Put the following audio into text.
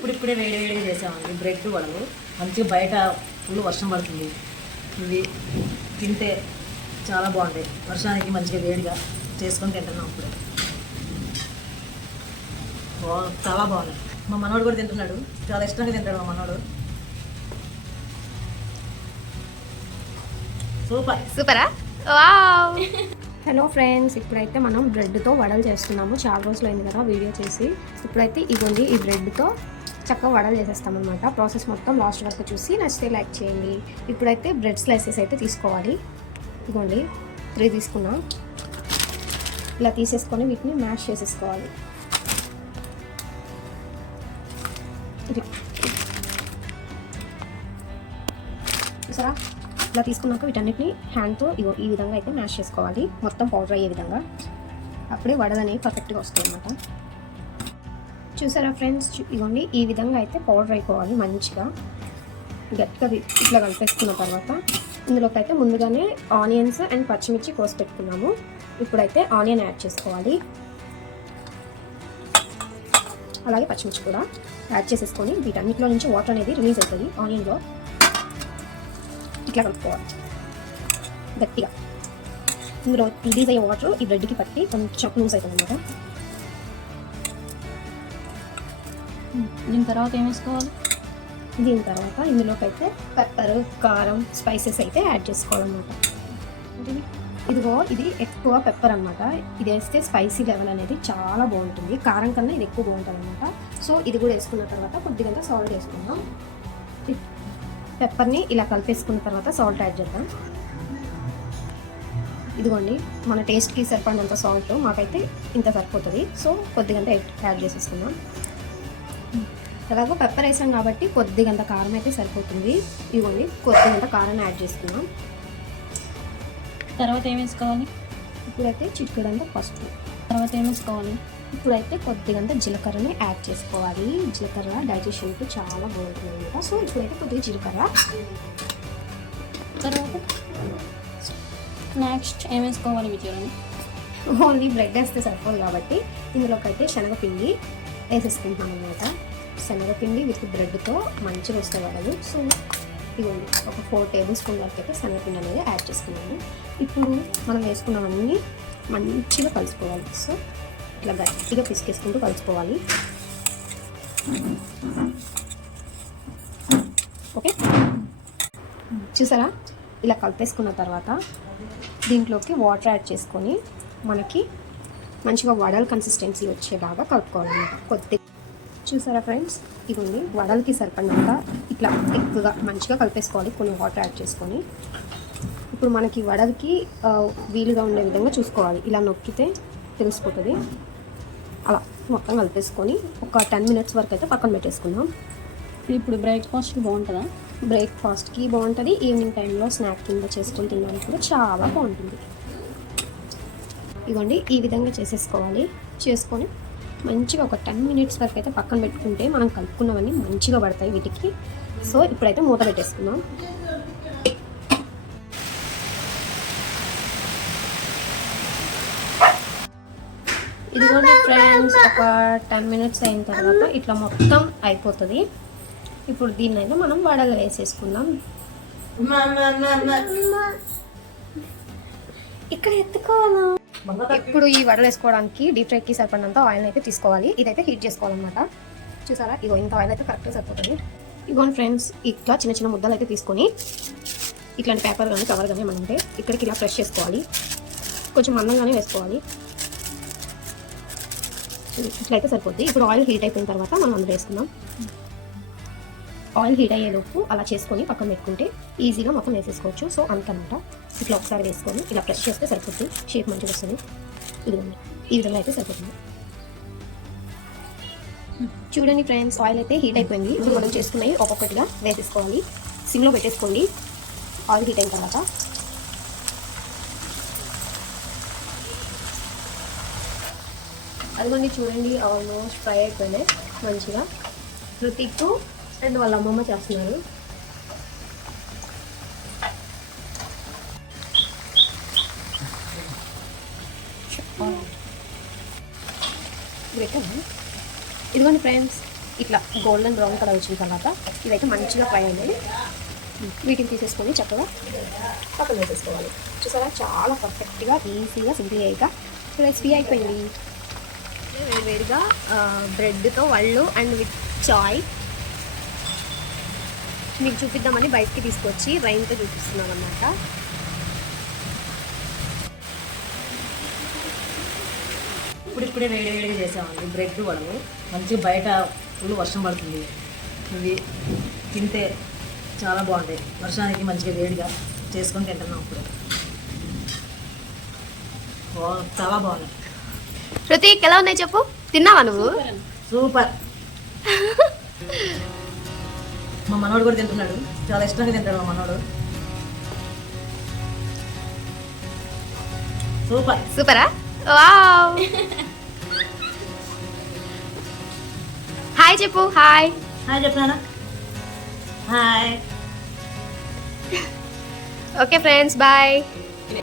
ఇప్పుడిప్పుడే వేడిగా చేసామండి బ్రెడ్ వడలు. మంచిగా బయట ఫుల్ వర్షం పడుతుంది. ఇవి తింటే చాలా బాగుంటాయి. వర్షానికి మంచిగా వేడిగా చేసుకొని తింటున్నాం ఇప్పుడు. చాలా బాగుంది. మా మనోడు కూడా తింటున్నాడు. చాలా ఇష్టంగా తింటాడు మా మనోడు. సూపరా? వావ్. హలో ఫ్రెండ్స్, ఇప్పుడైతే మనం బ్రెడ్తో వడలు చేస్తున్నాము. చాలా రోజులు అయింది కదా వీడియో చేసి. ఇప్పుడైతే ఇదిగోండి, ఈ బ్రెడ్తో చక్కగా వడలు చేసేస్తామన్నమాట. ప్రాసెస్ మొత్తం లాస్ట్ వరకు చూసి నచ్చితే లైక్ చేయండి. ఇప్పుడైతే బ్రెడ్ స్లైసెస్ అయితే తీసుకోవాలి. ఇదిగోండి 3 తీసుకున్నా. ఇలా తీసేసుకొని వీటిని మ్యాష్ చేసేసుకోవాలి. చూసారా? ఇలా తీసుకున్నాక వీటన్నిటిని హ్యాండ్తో ఈ విధంగా అయితే మ్యాష్ చేసుకోవాలి, మొత్తం పౌడర్ అయ్యే విధంగా. అప్పుడే వడలు అనేవి పర్ఫెక్ట్గా వస్తాయి అన్నమాట. చూసారా ఫ్రెండ్స్, ఇదిగోండి ఈ విధంగా అయితే పౌడర్ అయిపోవాలి. మంచిగా గట్టిగా ఇట్లా కలిపేసుకున్న తర్వాత ఇందులోకి అయితే ముందుగానే ఆనియన్స్ అండ్ పచ్చిమిర్చి కోసి పెట్టుకున్నాము. ఇప్పుడైతే ఆనియన్ యాడ్ చేసుకోవాలి, అలాగే పచ్చిమిర్చి కూడా యాడ్ చేసేసుకొని వీటన్నిటిలో నుంచి వాటర్ అనేది రిలీజ్ అవుతుంది ఆనియన్లో. ఇట్లా కలుపుకోవాలి గట్టిగా. ఇందులో రిలీజ్ అయ్యే వాటర్ ఈ బ్రెడ్కి పట్టి కొంచెం లూజ్ అవుతుంది అన్నమాట. దీని తర్వాత ఏం వేసుకోవాలి? దీని తర్వాత ఇందులోకి అయితే పెప్పర్, కారం, స్పైసెస్ అయితే యాడ్ చేసుకోవాలన్నమాట. ఇదిగో ఇది ఎక్కువ పెప్పర్ అనమాట. ఇది వేస్తే స్పైసీ లెవెల్ అనేది చాలా బాగుంటుంది. కారం కన్నా ఇది ఎక్కువ బాగుంటుంది అనమాట. సో ఇది కూడా వేసుకున్న తర్వాత కొద్దిగా సాల్ట్ వేసుకుందాం. పెప్పర్ని ఇలా కలిపేసుకున్న తర్వాత సాల్ట్ యాడ్ చేద్దాం. ఇదిగోండి మన టేస్ట్కి సరిపడినంత సాల్ట్, మాకైతే ఇంత సరిపోతుంది. సో కొద్దిగంత యాడ్ చేసేసుకుందాం. అలాగో పెప్పర్ వేసాం కాబట్టి కొద్దిగంత కారం అయితే సరిపోతుంది. ఇదిగోండి కొద్దిగంత కారం యాడ్ చేసుకున్నాం. తర్వాత ఏం వేసుకోవాలి? ఇప్పుడైతే చిటికెడంత పసుపు. తర్వాత ఏం వేసుకోవాలి? ఇప్పుడైతే కొద్దిగంత జీలకర్రని యాడ్ చేసుకోవాలి. జీలకర్ర డైజెషన్కి చాలా బాగుంటుంది అనమాట. సో ఇప్పుడైతే కొద్దిగా జీలకర్ర. తర్వాత నెక్స్ట్ ఏం వేసుకోవాలి విజయాన్ని? ఓన్లీ బ్రెడ్ వేస్తే సరిపోదు కాబట్టి ఇందులోకి అయితే శనగపిండి వేసేసుకుంటున్నాం అనమాట. శనగపిండి విత్ బ్రెడ్తో మంచిగా వస్తాయి వడలు. సో ఇవ్వండి ఒక 4 టేబుల్ స్పూన్ వరకు అయితే శనగపిండి అనేది యాడ్ చేసుకున్నాము. ఇప్పుడు మనం వేసుకున్నవన్నీ మంచిగా కలుసుకోవాలి. సో ఇట్లా గట్టిగా పిసికేసుకుంటూ కలుసుకోవాలి. ఓకే, చూసారా? ఇలా కలిపేసుకున్న తర్వాత దీంట్లోకి వాటర్ యాడ్ చేసుకొని మనకి మంచిగా వడల కన్సిస్టెన్సీ వచ్చేలాగా కలుపుకోవాలన్నమాట. కొద్దిగా చూసారా ఫ్రెండ్స్, ఇదిగోండి వడలకి సరిపడినంత ఇట్లా ఎక్కువగా మంచిగా కలిపేసుకోవాలి కొన్ని వాటర్ యాడ్ చేసుకొని. ఇప్పుడు మనకి వడలకి వీలుగా ఉండే విధంగా చూసుకోవాలి. ఇలా నొక్కితే తెలిసిపోతుంది. అలా మొత్తం కలిపేసుకొని ఒక 10 మినిట్స్ వరకు అయితే పక్కన పెట్టేసుకుందాం. ఇప్పుడు బ్రేక్ఫాస్ట్కి బాగుంటుందా? బ్రేక్ఫాస్ట్కి బాగుంటుంది. ఈవినింగ్ టైంలో స్నాక్ కింద చేసుకొని తినడానికి కూడా చాలా బాగుంటుంది. ఇదిగోండి ఈ విధంగా చేసేసుకోవాలి. చేసుకొని మంచిగా ఒక 10 మినిట్స్ వరకు అయితే పక్కన పెట్టుకుంటే మనం కలుపుకున్నవన్నీ మంచిగా పడతాయి వీటికి. సో ఇప్పుడైతే మూత పెట్టేసుకుందాం. ఇదిగోండి ఫ్రెండ్స్, ఒక 10 మినిట్స్ అయిన తర్వాత ఇట్లా మొత్తం అయిపోతుంది. ఇప్పుడు దీన్ని అయితే మనం వడలు వేసేసుకుందాం. ఇక్కడ ఎత్తుకోవాలా? ఇప్పుడు ఈ వడలు వేసుకోవడానికి డీప్ ఫ్రైకి సరిపడినంత ఆయిల్ అయితే తీసుకోవాలి. ఇదైతే హీట్ చేసుకోవాలన్నమాట. చూసారా? ఇగో ఇంత ఆయిల్ అయితే కరెక్ట్గా సరిపోతుంది. ఇదిగోండి ఫ్రెండ్స్, ఇట్లా చిన్న చిన్న ముద్దలు అయితే తీసుకొని ఇట్లాంటి పేపర్ కానీ కవర్ కానీ ఏమన్నా ఉంటే ఇక్కడికి ఇలా ప్రెస్ చేసుకోవాలి. కొంచెం మందంగానే వేసుకోవాలి. ఇట్లయితే సరిపోద్ది. ఇప్పుడు ఆయిల్ హీట్ అయిపోయిన తర్వాత మనం అందులో వేసుకుందాం. ఆయిల్ హీట్ అయ్యేలోపు అలా చేసుకొని పక్కన పెట్టుకుంటే ఈజీగా మొత్తం వేసేసుకోవచ్చు. సో అంతనమాట. ఇట్లా ఒకసారి వేసుకొని ఇలా ప్రెస్ చేస్తే సరిపోతుంది. షేప్ మంచిగా వస్తుంది. ఇదిగోండి ఈ విధంగా అయితే సరిపోతుంది. చూడండి ఫ్రెండ్స్, ఆయిల్ అయితే హీట్ అయిపోయింది. ఇప్పుడు మనం చేసుకున్నవి ఒక్కొక్కటిగా వేసేసుకోవాలి. సిమ్లో పెట్టేసుకోండి ఆయిల్ హీట్ అయిన తర్వాత. అదిగోండి చూడండి, ఆల్మోస్ట్ ఫ్రై అయిపోయినాయి మంచిగా. రుతిక్ అండ్ వాళ్ళ అమ్మమ్మ చేస్తున్నారు. ఇదిగోండి ఫ్రెండ్స్, ఇట్లా గోల్డెన్ బ్రౌన్ కలర్ వచ్చిన తర్వాత ఇవైతే మంచిగా ఫ్రై అయినాయి. వీటిని తీసేసుకొని చక్కగా పక్కన వేసేసుకోవాలి. చూసారా, చాలా పర్ఫెక్ట్గా ఈజీగా సింప్లీగా రెసిపీ అయిపోయింది. వేడివేడిగా బ్రెడ్తో వాళ్ళు అండ్ విత్ చాయ్ మీకు చూపిద్దామని బయటికి తీసుకొచ్చి రైన్తో చూపిస్తున్నాం అన్నమాట. ఇప్పుడిప్పుడే వేడివేడిగా చేసామండి బ్రెడ్ వడలు. మంచిగా బయట ఫుల్ వర్షం పడుతుంది. ఇవి తింటే చాలా బాగుంటాయి. వర్షానికి మంచిగా వేడిగా చేసుకొని తింటున్నాం ఇప్పుడు. చాలా బాగున్నాయి. ప్రతీక్ ఎలా ఉన్నాయి చెప్పు, తిన్నావా నువ్వు? సూపర్. మా మనోడు కూడా తింటున్నాడు, చాలా ఇష్టంగా తింటాడు మా మనోడు. సూపర్. సూపరా? వావ్. హాయ్ చెప్పు. హాయ్. హాయ్ చెప్తానా? హాయ్. Okay friends, bye.